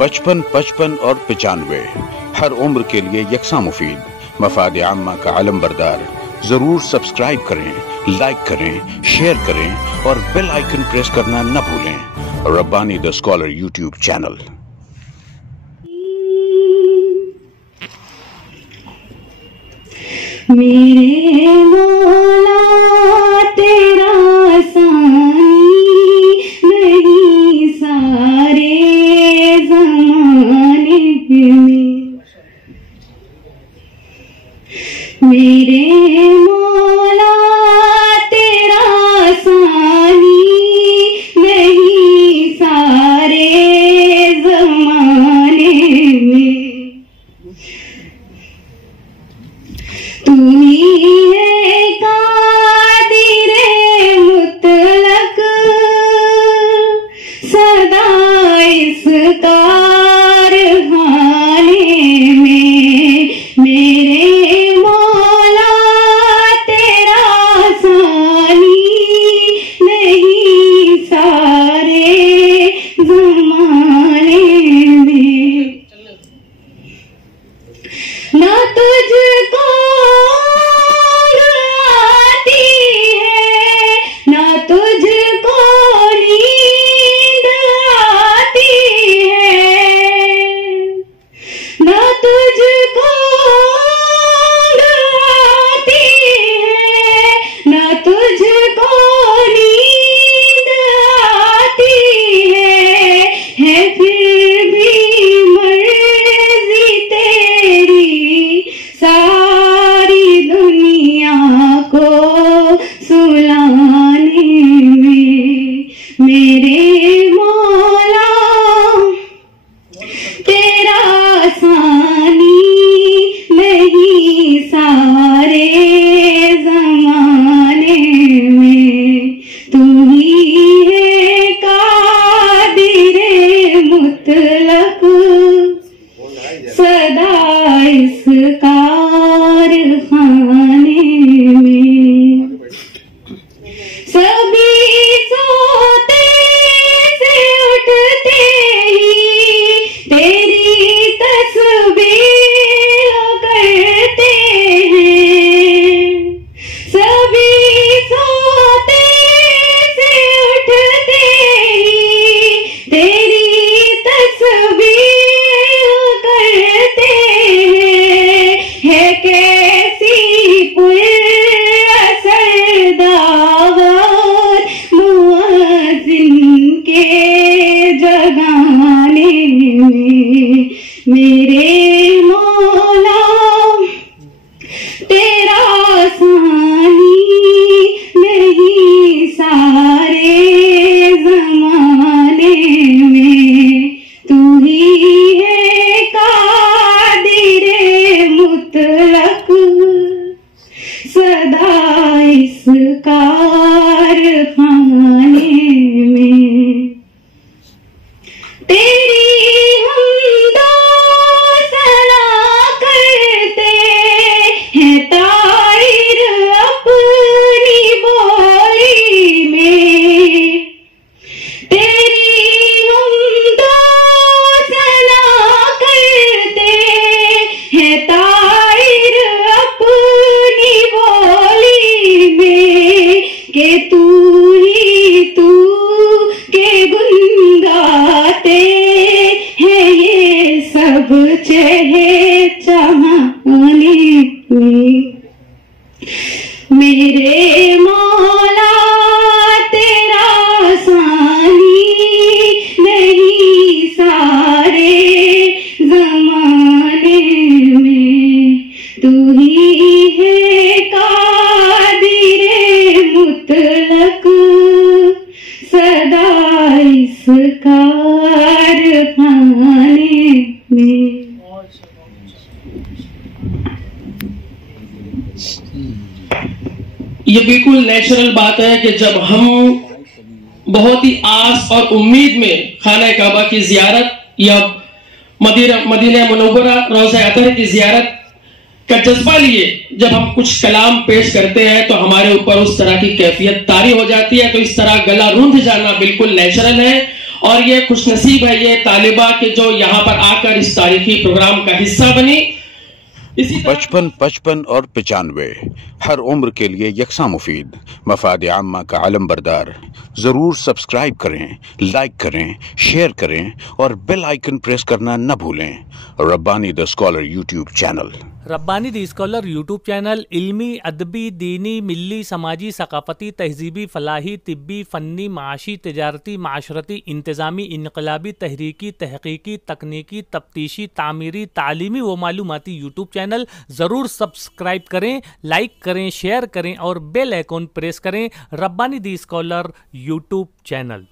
बचपन, 55 और 95 हर उम्र के लिए यकसा मुफीद। मफाद आम्मा का आलम बरदार। जरूर सब्सक्राइब करें, लाइक करें, शेयर करें और बेल आइकन प्रेस करना न भूलें। Rabbani the scholar YouTube channel. मेरे मौला तेरा सानी नहीं सारे ज़माने में। मेरे मौला तेरा सानी नहीं सारे ज़माने में। तू ही है कादिरे मुतलक सदा इस कारखाने में। मेरे मौला तेरा सानी नहीं सारे ज़माने में। ना तुझको मेरे मौला तेरा सानी नहीं सारे ज़माने में। तू ही है कादिरे मुतलक सदा इस कारखाने में। सभी सोते से उठते ही तेरी तस्बीह करते हैं। सभी सोते से उठते ही तेरी तस्बीह करते हैं। है कैसी मेरे मौला तेरा सानी नहीं सारे ज़माने में। तू ही है कादिरे मुतलक सदा इस कारखाने में। तेरी चहे चाहने में। मेरे मौला तेरा सानी नहीं सारे ज़माने में। तू ही है कादिरे मुतलक सदा इस कारखाने में। ये बिल्कुल नेचुरल बात है कि जब हम बहुत ही आस और उम्मीद में खाना काबा की जियारत या मदीना मुनव्वरा रोज़ा अतहर की जियारत का जज्बा लिए जब हम कुछ कलाम पेश करते हैं तो हमारे ऊपर उस तरह की कैफियत तारी हो जाती है। तो इस तरह गला रूंध जाना बिल्कुल नेचुरल है और ये खुशनसीब है ये तालिबा के जो यहाँ पर आकर इस तारीखी प्रोग्राम का हिस्सा बनी। 55, 55 और 95 हर उम्र के लिए यकसा मुफीद, मफाद आम्मा का आलम बरदार। जरूर सब्सक्राइब करें, लाइक करें, शेयर करें और बेल आइकन प्रेस करना न भूलें। Rabbani the scholar YouTube channel. Rabbani the scholar YouTube channel इल्मी, अदबी, दीनी, मिल्ली, समाजी, सकाफती, तहजीबी, फलाही, तिब्बी, फ़न्नी, माशी, तिजारती, माशरती, इंतज़ामी, इनकलाबी, तहरीकी, तहकीकी, तकनीकी, तफ्तीशी, तामीरी, तालीमी व मालूमाती यूट्यूब चैनल। ज़रूर सब्सक्राइब करें, लाइक करें, शेयर करें और बेल आइकन प्रेस करें। Rabbani the scholar YouTube channel.